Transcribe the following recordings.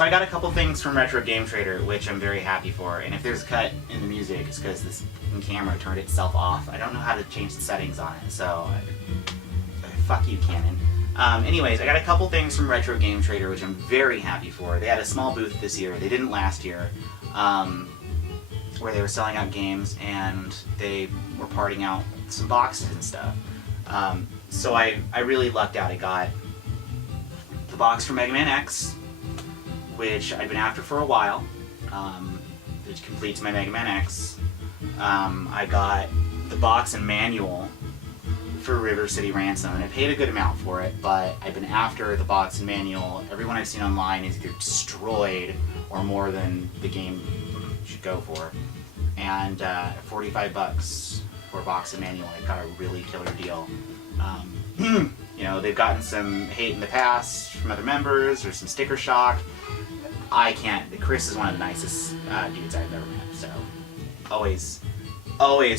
So I got a couple things from Retro Game Trader, which I'm very happy for. And if there's a cut in the music, it's because this camera turned itself off. I don't know how to change the settings on it, so fuck you, Canon. Anyways, I got a couple things from Retro Game Trader, which I'm very happy for. They had a small booth this year. They didn't last year, where they were selling out games, and they were parting out some boxes and stuff. So I really lucked out. I got the box for Mega Man X, which I've been after for a while, which completes my Mega Man X. I got the box and manual for River City Ransom, and I paid a good amount for it, but I've been after the box and manual. Everyone I've seen online is either destroyed or more than the game should go for. And $45 for a box and manual, I got a really killer deal. You know, they've gotten some hate in the past from other members, or some sticker shock. I can't. Chris is one of the nicest dudes I've ever met, so always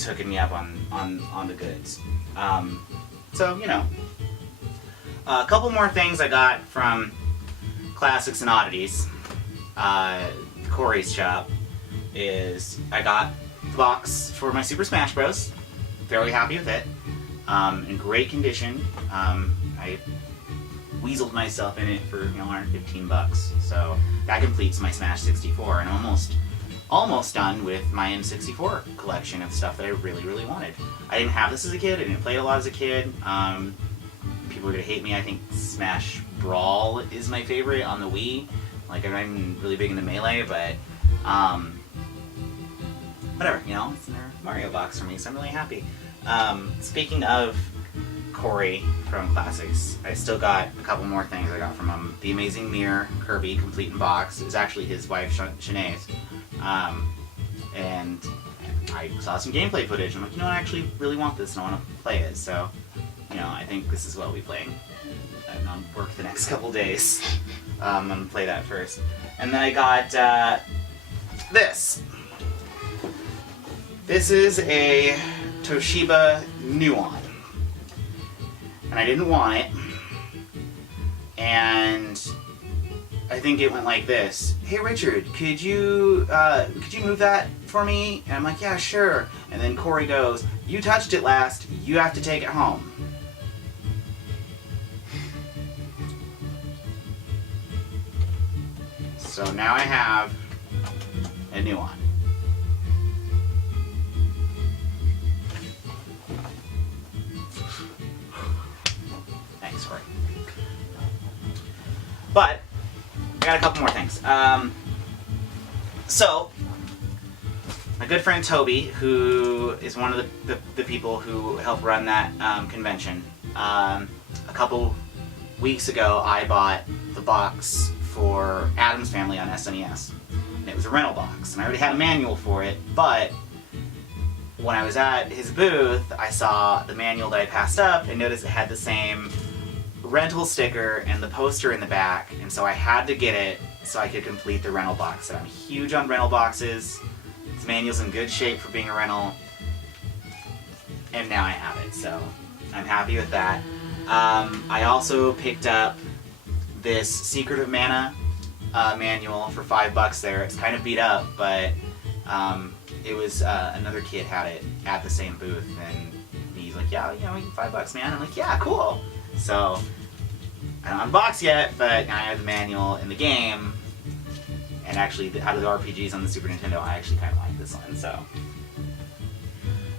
hooking me up on the goods. So, you know, a couple more things I got from Classics and Oddities. Corey's shop is I got the box for my Super Smash Bros. Very happy with it. In great condition. I weaseled myself in it for, you know, $115. So that completes my Smash 64, and I'm almost done with my N64 collection of stuff that I really, really wanted. I didn't have this as a kid. I didn't play it a lot as a kid. People are gonna hate me. I think Smash Brawl is my favorite on the Wii. Like, I'm not even really big into Melee, but whatever, you know, it's in their Mario box for me, so I'm really happy. Speaking of Corey from Classics, I still got a couple more things I got from him. The Amazing Mirror Kirby, complete in box. It was actually his wife, Shanae's. And I saw some gameplay footage, and I'm like, you know what, I actually really want this, and I want to play it, so, you know, I think this is what I'll be playing. I'm on work the next couple days. I'm going to play that first. And then I got, this. This is a Toshiba Nuon. And I didn't want it. And I think it went like this. Hey Richard, could you move that for me? And I'm like, yeah, sure. And then Corey goes, you touched it last, you have to take it home. So now I have a new one. Thanks, Corey. But I got a couple more things. So, my good friend Toby, who is one of the people who helped run that convention, a couple weeks ago I bought the box for Adam's Family on SNES. And it was a rental box, and I already had a manual for it, but when I was at his booth, I saw the manual that I passed up and noticed it had the same rental sticker and the poster in the back, and so I had to get it so I could complete the rental box. And I'm huge on rental boxes. This manual's in good shape for being a rental, and now I have it, so I'm happy with that. I also picked up this Secret of Mana manual for $5 there. It's kind of beat up, but it was another kid had it at the same booth, and he's like, yeah, you know, $5, man. I'm like, yeah, cool. So I don't unbox yet, but I have the manual in the game, and actually out of the RPGs on the Super Nintendo, I actually kind of like this one. So,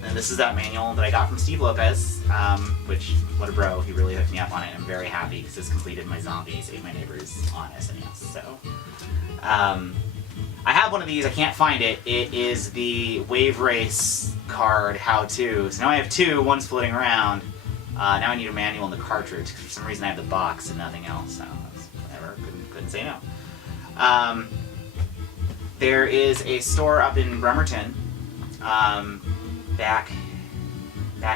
and this is that manual that I got from Steve Lopez, which, what a bro, he really hooked me up on it. I'm very happy because it's completed my Zombies Ate My Neighbors on SNES. So, I have one of these, I can't find it. It is the Wave Race card how-to. So now I have two, one's floating around. Now I need a manual and the cartridge. For some reason I have the box and nothing else. So whatever, couldn't say no. There is a store up in Bremerton, Back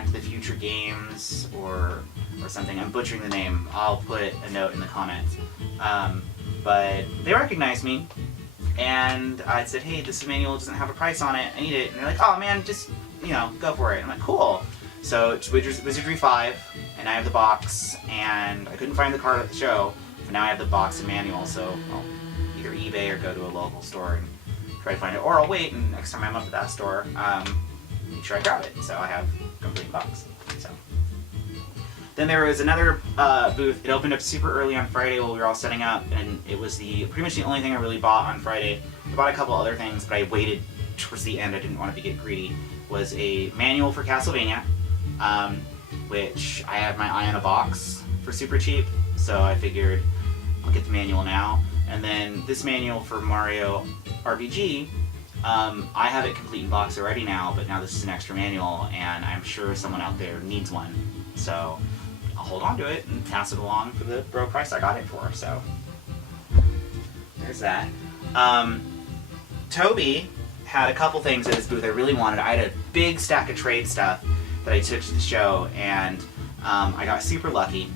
to the Future Games or something. I'm butchering the name. I'll put a note in the comments. But they recognized me, and I said, hey, this manual doesn't have a price on it. I need it. And they're like, oh man, just, you know, go for it. I'm like, cool. So it's Wizardry 5, and I have the box, and I couldn't find the card at the show, but now I have the box and manual, so I'll either go to a local store and try to find it, or I'll wait and next time I'm up at that store, make sure I grab it. So I have a complete box. So then there was another booth. It opened up super early on Friday while we were all setting up, and it was pretty much the only thing I really bought on Friday. I bought a couple other things, but I waited towards the end. I didn't want to get greedy. Was a manual for Castlevania, which I have my eye on a box for super cheap, so I figured I'll get the manual now. And then this manual for Mario RPG, I have it complete in box already now, but now this is an extra manual, and I'm sure someone out there needs one. So I'll hold on to it and pass it along for the bro price I got it for. So there's that. Toby had a couple things at his booth I really wanted. I had a big stack of trade stuff that I took to the show, and I got super lucky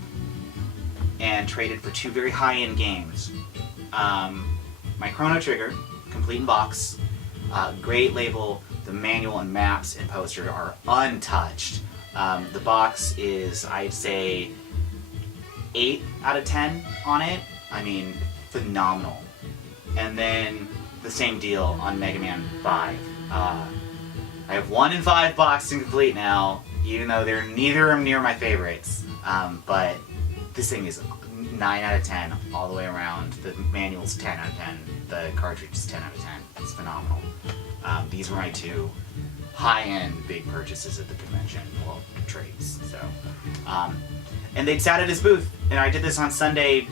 and traded for 2 very high-end games. My Chrono Trigger, complete in box, great label. The manual and maps and poster are untouched. The box is, I'd say, 8 out of 10 on it. I mean, phenomenal. And then the same deal on Mega Man 5. I have 1 and 5 boxed and complete now, even though they're neither near my favorites. But this thing is 9 out of 10 all the way around. The manual's 10 out of 10. The cartridge is 10 out of 10. It's phenomenal. These were my 2 high-end big purchases at the convention, well, trades. So, and they'd sat at his booth, and I did this on Sunday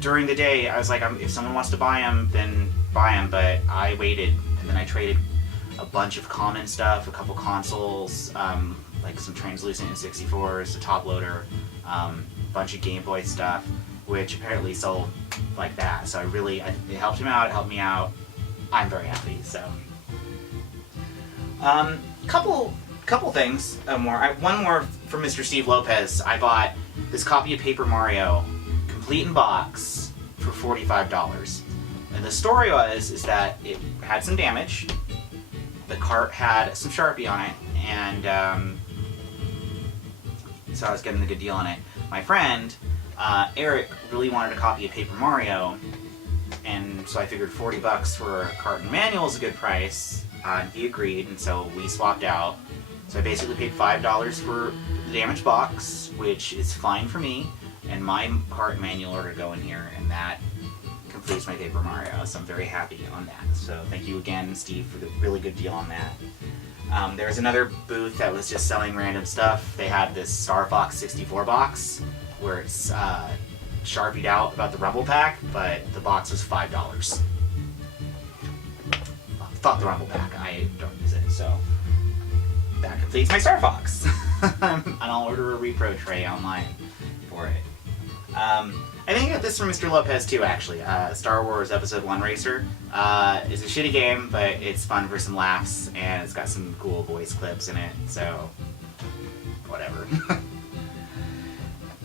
during the day. I was like, if someone wants to buy them, then buy them. But I waited, and then I traded a bunch of common stuff, a couple consoles, like some translucent N64s, a top loader, a bunch of Game Boy stuff, which apparently sold like that. So it helped him out, it helped me out. I'm very happy, so. Couple things more. One more from Mr. Steve Lopez. I bought this copy of Paper Mario, complete in box, for $45. And the story is that it had some damage. The cart had some Sharpie on it, and so I was getting a good deal on it. My friend, Eric, really wanted a copy of Paper Mario, and so I figured $40 for a cart and manual is a good price. He agreed, and so we swapped out. So I basically paid $5 for the damaged box, which is fine for me, and my cart and manual are to go in here, and that completes my Paper Mario, so I'm very happy on that. So thank you again, Steve, for the really good deal on that. There was another booth that was just selling random stuff. They had this Star Fox 64 box, where it's Sharpied out about the Rumble Pack, but the box was $5. Fuck the Rumble Pack, I don't use it, so that completes my Star Fox. And I'll order a repro tray online for it. I think I got this from Mr. Lopez too, actually. Star Wars Episode 1 Racer. It's a shitty game, but it's fun for some laughs, and it's got some cool voice clips in it, so whatever.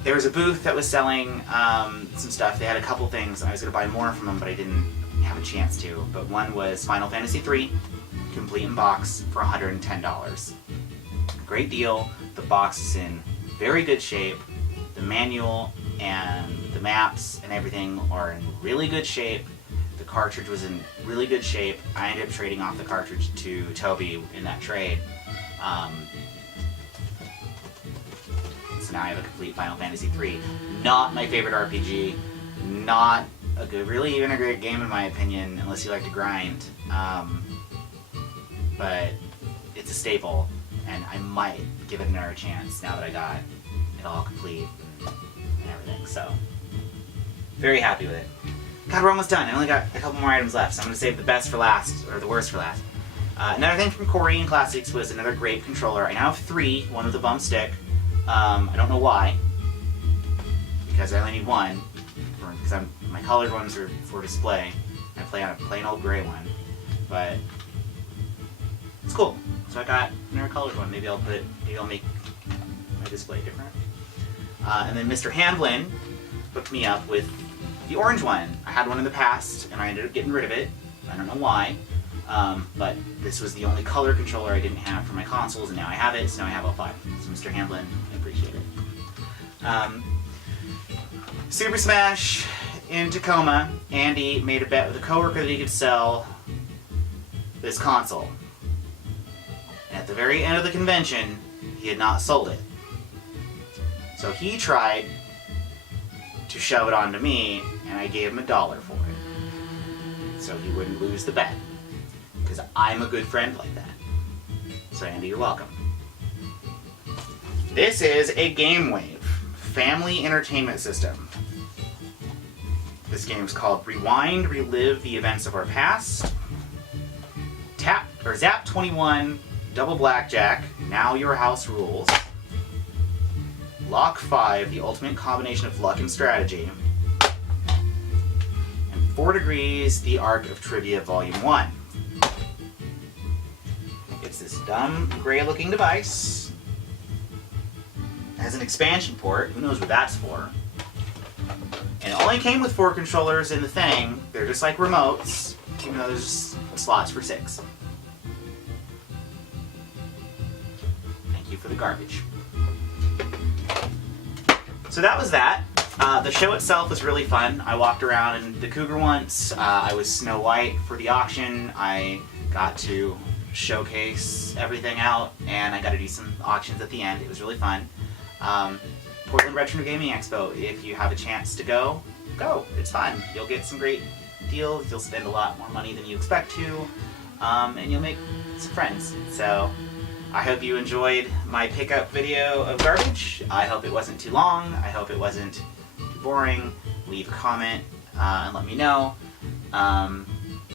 There was a booth that was selling some stuff. They had a couple things. I was going to buy more from them, but I didn't have a chance to. But one was Final Fantasy III, complete in box, for $110. Great deal. The box is in very good shape. The manual and the maps and everything are in really good shape. The cartridge was in really good shape. I ended up trading off the cartridge to Toby in that trade. So now I have a complete Final Fantasy III. Not my favorite RPG. Not a good, really even a great game in my opinion, unless you like to grind. But it's a staple, and I might give it another chance now that I got it all complete and everything. So very happy with it. God, we're almost done. I only got a couple more items left, so I'm going to save the best for last, or the worst for last. Another thing from Korean Classics was another grape controller. I now have 3, one with a bump stick. I don't know why, because I only need 1, because my colored ones are for display. I play on a plain old gray one, but it's cool. So I got another colored one. Maybe I'll make my display different. And then Mr. Hamblin hooked me up with the orange one. I had one in the past, and I ended up getting rid of it. I don't know why, but this was the only color controller I didn't have for my consoles, and now I have it, so now I have all 5. So Mr. Hamblin, I appreciate it. Super Smash in Tacoma, Andy made a bet with a coworker that he could sell this console. And at the very end of the convention, he had not sold it. So he tried to shove it onto me, and I gave him $1 for it. So he wouldn't lose the bet. Because I'm a good friend like that. So Andy, you're welcome. This is a Game Wave family entertainment system. This game is called Rewind, Relive the Events of Our Past. Zap 21, Double Blackjack, Now Your House Rules. Lock 5, the ultimate combination of luck and strategy. And 4 Degrees, the Arc of Trivia Volume 1. It's this dumb, gray-looking device. It has an expansion port. Who knows what that's for? And it only came with 4 controllers in the thing. They're just like remotes, even though there's slots for 6. Thank you for the garbage. So that was that. The show itself was really fun. I walked around in the Cougar once. I was Snow White for the auction. I got to showcase everything out, and I got to do some auctions at the end. It was really fun. Portland Retro Gaming Expo. If you have a chance to go. It's fun. You'll get some great deals. You'll spend a lot more money than you expect to, and you'll make some friends. So I hope you enjoyed my pickup video of garbage. I hope it wasn't too long. I hope it wasn't too boring. Leave a comment and let me know.